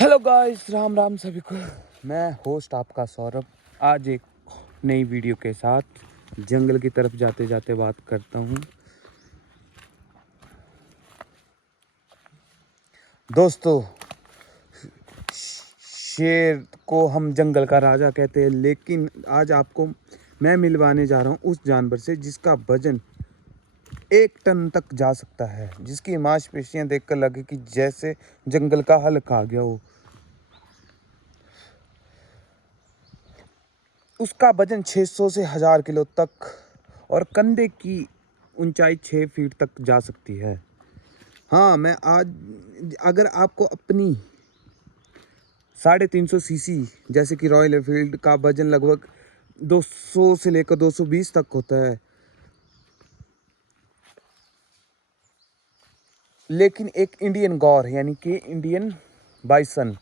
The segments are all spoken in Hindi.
हेलो गाइस, राम राम सभी को। मैं होस्ट आपका सौरभ आज एक नई वीडियो के साथ जंगल की तरफ जाते जाते बात करता हूँ। दोस्तों, शेर को हम जंगल का राजा कहते हैं, लेकिन आज आपको मैं मिलवाने जा रहा हूँ उस जानवर से जिसका वजन 1 टन तक जा सकता है, जिसकी मांसपेशियां देखकर लगे कि जैसे जंगल का हल खा गया हो। उसका वजन 600 से 1000 किलो तक और कंधे की ऊंचाई 6 फीट तक जा सकती है। हाँ, मैं आज अगर आपको अपनी 350 सीसी जैसे कि रॉयल एनफील्ड का वजन लगभग 200 से लेकर 220 तक होता है, लेकिन एक इंडियन गौर यानी कि इंडियन बाइसन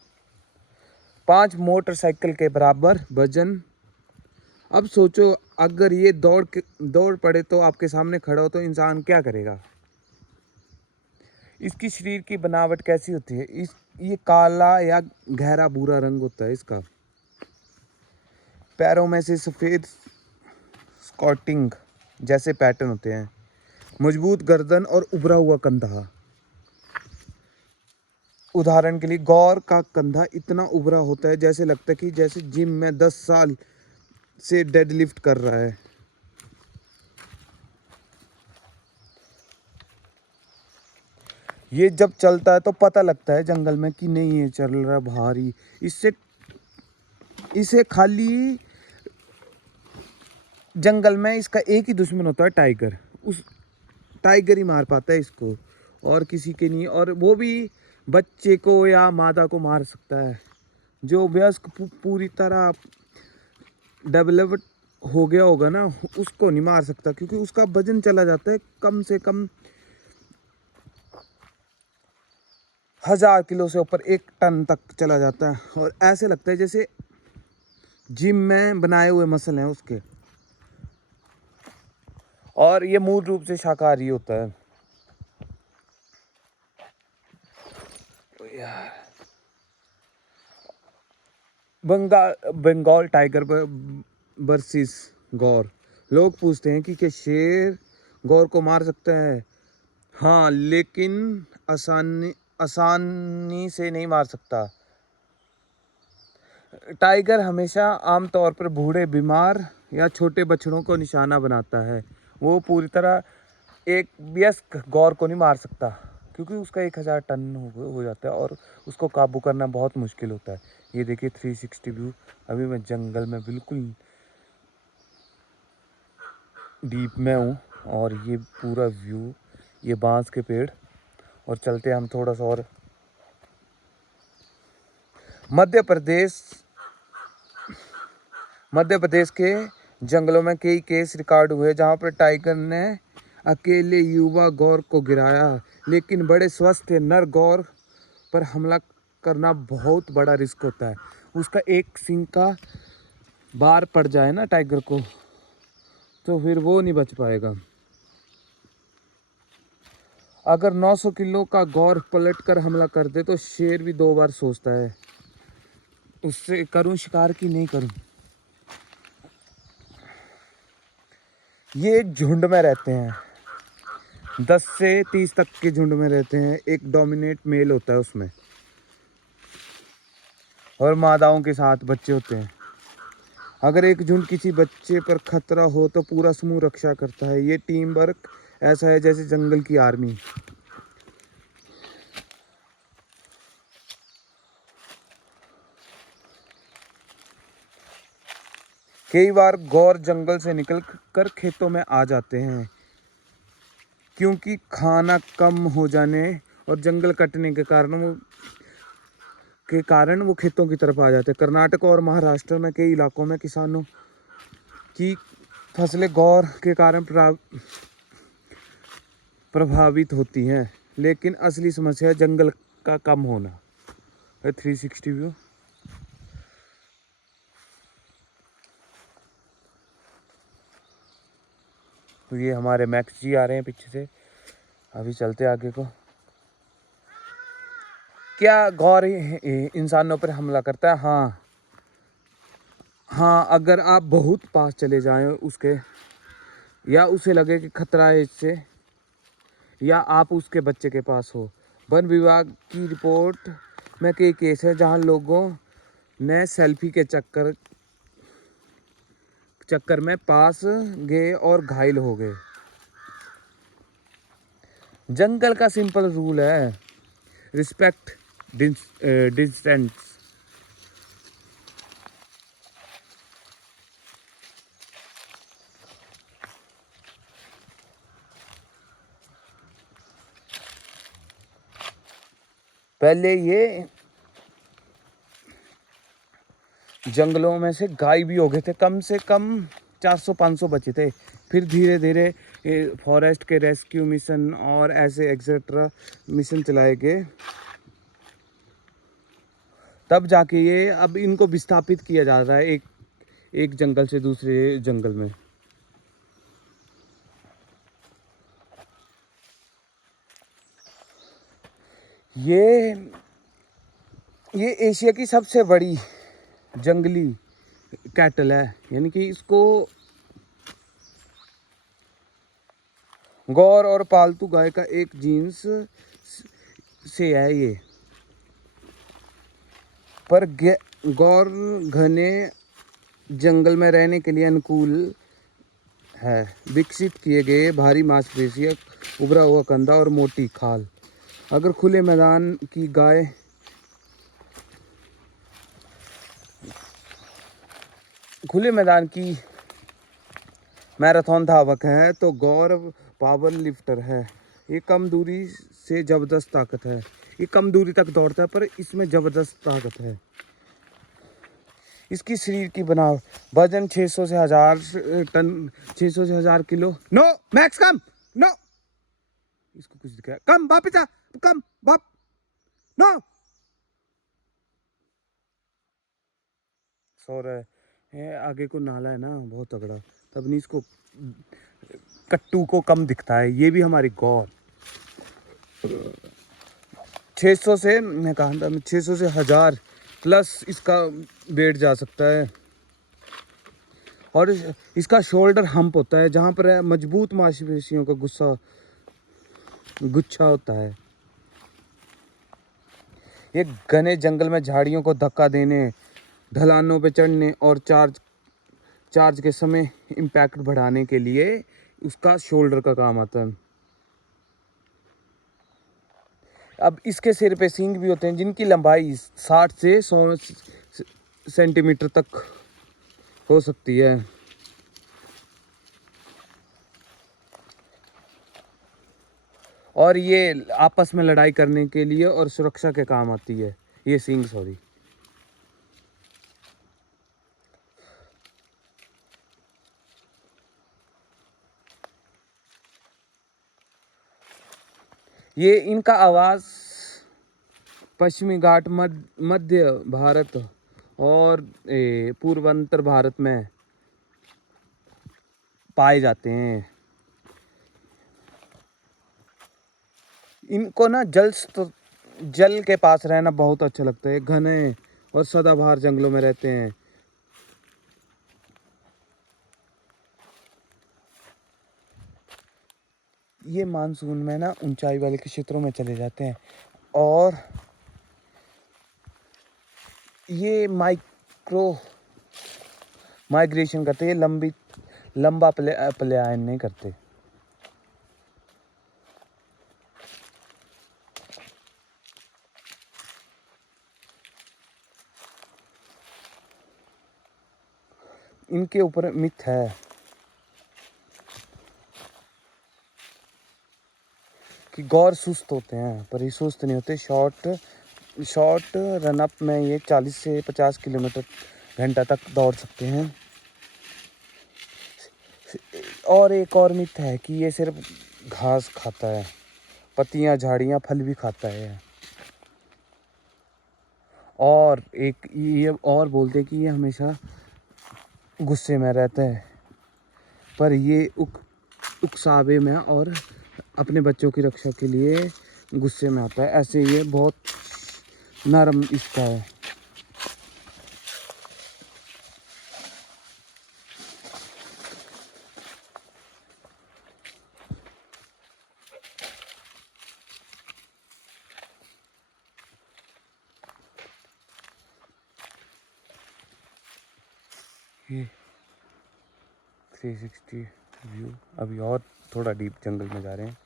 5 मोटरसाइकिल के बराबर वजन। अब सोचो, अगर ये दौड़ पड़े तो आपके सामने खड़ा हो तो इंसान क्या करेगा। इसकी शरीर की बनावट कैसी होती है? ये काला या गहरा भूरा रंग होता है इसका। पैरों में से सफ़ेद स्कॉटिंग जैसे पैटर्न होते हैं। मजबूत गर्दन और उभरा हुआ कंधा। उदाहरण के लिए गौर का कंधा इतना उभरा होता है जैसे लगता है कि जैसे जिम में 10 साल से डेडलिफ्ट कर रहा है। ये जब चलता है तो पता लगता है जंगल में कि नहीं ये चल रहा भारी। इसे खाली जंगल में इसका एक ही दुश्मन होता है, टाइगर। उस टाइगर ही मार पाता है इसको, और किसी के नहीं। और वो भी बच्चे को या मादा को मार सकता है। जो वयस्क पूरी तरह डेवलप्ड हो गया होगा ना, उसको नहीं मार सकता, क्योंकि उसका वजन चला जाता है कम से कम 1000 किलो से ऊपर, 1 टन तक चला जाता है। और ऐसे लगता है जैसे जिम में बनाए हुए मसल हैं उसके। और ये मूल रूप से शाकाहारी होता है। यार, बंगाल टाइगर वर्सेस गौर। लोग पूछते हैं कि क्या शेर गौर को मार सकता है? हाँ, लेकिन आसानी से नहीं मार सकता। टाइगर हमेशा आमतौर पर बूढ़े, बीमार या छोटे बछड़ों को निशाना बनाता है। वो पूरी तरह एक वयस्क गौर को नहीं मार सकता, क्योंकि उसका 1000 टन हो जाता है और उसको काबू करना बहुत मुश्किल होता है। ये देखिए 360 व्यू। अभी मैं जंगल में बिल्कुल डीप में हूँ, और ये पूरा व्यू, ये बांस के पेड़। और चलते हम थोड़ा सा और। मध्य प्रदेश के जंगलों में कई केस रिकॉर्ड हुए जहाँ पर टाइगर ने अकेले युवा गौर को गिराया, लेकिन बड़े स्वस्थ नर गौर पर हमला करना बहुत बड़ा रिस्क होता है। उसका एक सींग का बार पड़ जाए ना टाइगर को, तो फिर वो नहीं बच पाएगा। अगर 900 किलो का गौर पलट कर हमला कर दे तो शेर भी 2 बार सोचता है, उससे करूं शिकार की नहीं करूं। ये एक झुंड में रहते हैं, 10 से 30 तक के झुंड में रहते हैं। एक डोमिनेट मेल होता है उसमें, और मादाओं के साथ बच्चे होते हैं। अगर एक झुंड किसी बच्चे पर खतरा हो तो पूरा समूह रक्षा करता है। ये टीम वर्क ऐसा है जैसे जंगल की आर्मी। कई बार गौर जंगल से निकल कर खेतों में आ जाते हैं, क्योंकि खाना कम हो जाने और जंगल कटने के कारण वो खेतों की तरफ आ जाते हैं। कर्नाटक और महाराष्ट्र में कई इलाकों में किसानों की फसलें गौर के कारण प्रभावित होती हैं, लेकिन असली समस्या है जंगल का कम होना। 360 व्यू। तो ये हमारे मैक्स जी आ रहे हैं पीछे से। अभी चलते आगे को। क्या गौर इंसानों पर हमला करता है? हाँ हाँ, अगर आप बहुत पास चले जाएं उसके, या उसे लगे कि खतरा है इससे, या आप उसके बच्चे के पास हो। वन विभाग की रिपोर्ट में कई केस है जहां लोगों ने सेल्फी के चक्कर में पास गए और घायल हो गए। जंगल का सिंपल रूल है, रिस्पेक्ट डिस्टेंस। पहले ये जंगलों में से गायब भी हो गए थे, कम से कम 400-500 बचे थे। फिर धीरे धीरे फॉरेस्ट के रेस्क्यू मिशन और ऐसे एक्सेट्रा मिशन चलाए गए, तब जाके ये अब इनको विस्थापित किया जा रहा है एक जंगल से दूसरे जंगल में। ये एशिया की सबसे बड़ी जंगली कैटल है, यानी कि इसको गौर और पालतू गाय का एक जीन्स से है ये। पर गौर घने जंगल में रहने के लिए अनुकूल है। विकसित किए गए भारी मांसपेशियां, उभरा हुआ कंधा और मोटी खाल। अगर खुले मैदान की मैराथन धावक है तो गौर पावर लिफ्टर है। ये कम दूरी से जबरदस्त ताकत है। ये कम दूरी तक दौड़ता है पर इसमें जबरदस्त ताकत है। इसकी शरीर की बनावट, वजन 600 से 1000 टन, 600 से 1000 किलो। नो मैक्स कम, नो इसको कुछ दिखाया, कम वापिस आ, कम वाप, नो सो रहा है। आगे को नाला है ना बहुत तगड़ा, तब नहीं इसको कट्टू को कम दिखता है। ये भी हमारी गौर 600 से, मैं कहा था 600 से 1000 प्लस इसका वेट जा सकता है। और इसका शोल्डर हम्प होता है जहाँ पर मजबूत मांसपेशियों का गुच्छा होता है। ये घने जंगल में झाड़ियों को धक्का देने, ढलानों पे चढ़ने और चार्ज के समय इम्पैक्ट बढ़ाने के लिए उसका शोल्डर का काम आता है। अब इसके सिर पे सींग भी होते हैं जिनकी लंबाई 60 से 100 सेंटीमीटर तक हो सकती है। और ये आपस में लड़ाई करने के लिए और सुरक्षा के काम आती है ये सींग, सॉरी। ये इनका आवाज़ पश्चिमी घाट, मध्य भारत और पूर्वोत्तर भारत में पाए जाते हैं। इनको ना जल के पास रहना बहुत अच्छा लगता है। घने और सदाबहार जंगलों में रहते हैं। ये मानसून में ना ऊंचाई वाले क्षेत्रों में चले जाते हैं और ये माइग्रेशन करते हैं। लंबा पलायन नहीं करते। इनके ऊपर मिथ है कि गौर सुस्त होते हैं, पर ये सुस्त नहीं होते। शॉर्ट रन अप में ये 40 से 50 किलोमीटर घंटा तक दौड़ सकते हैं। और एक और मिथ है कि ये सिर्फ घास खाता है, पत्तियां, झाड़ियां, फल भी खाता है। और एक ये और बोलते हैं कि ये हमेशा गुस्से में रहता है, पर ये उकसावे में और अपने बच्चों की रक्षा के लिए गुस्से में आता है। ऐसे ये बहुत नरम इसका है। ये 360 व्यू। अभी और थोड़ा डीप जंगल में जा रहे हैं।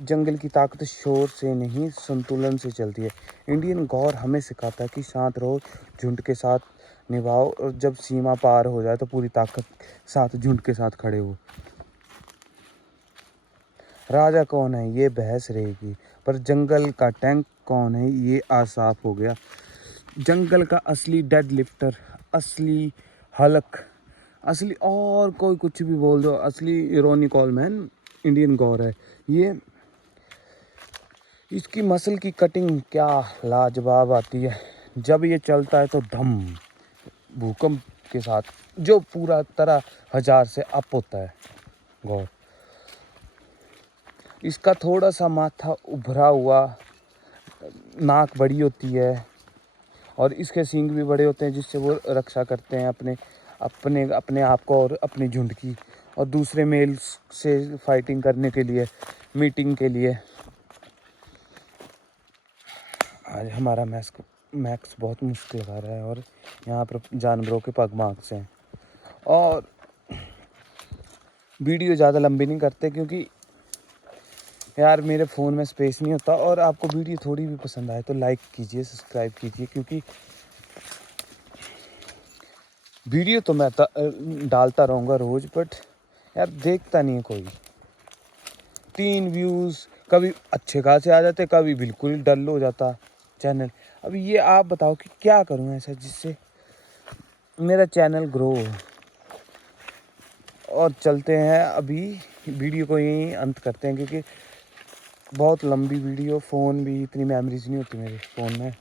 जंगल की ताकत शोर से नहीं, संतुलन से चलती है। इंडियन गौर हमें सिखाता है कि शांत रहो, झुंड के साथ निभाओ, और जब सीमा पार हो जाए तो पूरी ताकत साथ झुंड के साथ खड़े हो। राजा कौन है ये बहस रहेगी, पर जंगल का टैंक कौन है ये आज साफ हो गया। जंगल का असली डेड लिफ्टर, असली हलक, असली और कोई कुछ भी बोल दो, असली रोनी कॉलमैन इंडियन गौर है ये। इसकी मसल की कटिंग क्या लाजवाब आती है। जब ये चलता है तो धम भूकंप के साथ, जो पूरा तरह हजार से अप होता है गौर। इसका थोड़ा सा माथा उभरा हुआ, नाक बड़ी होती है और इसके सींग भी बड़े होते हैं, जिससे वो रक्षा करते हैं अपने आप को और अपनी झुंड की, और दूसरे मेल्स से फाइटिंग करने के लिए, मीटिंग के लिए। आज हमारा मैक्स बहुत मुश्किल लगा रहा है, और यहाँ पर जानवरों के पग मार्क्स हैं। और वीडियो ज़्यादा लंबी नहीं करते, क्योंकि यार मेरे फ़ोन में स्पेस नहीं होता। और आपको वीडियो थोड़ी भी पसंद आए तो लाइक कीजिए, सब्सक्राइब कीजिए, क्योंकि वीडियो तो मैं डालता रहूँगा रोज़, बट यार देखता नहीं है कोई। 3 व्यूज़ कभी अच्छे खासे आ जाते, कभी बिल्कुल डल हो जाता चैनल। अब ये आप बताओ कि क्या करूँ ऐसा जिससे मेरा चैनल ग्रो हो। और चलते हैं अभी, वीडियो को यहीं अंत करते हैं, क्योंकि बहुत लंबी वीडियो, फ़ोन भी इतनी मेमोरीज नहीं होती मेरे फ़ोन में,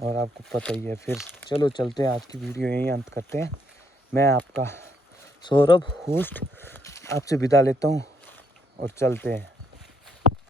और आपको पता ही है। फिर चलो चलते हैं, आज की वीडियो यहीं अंत करते हैं। मैं आपका सौरभ होस्ट आपसे विदा लेता हूँ और चलते हैं।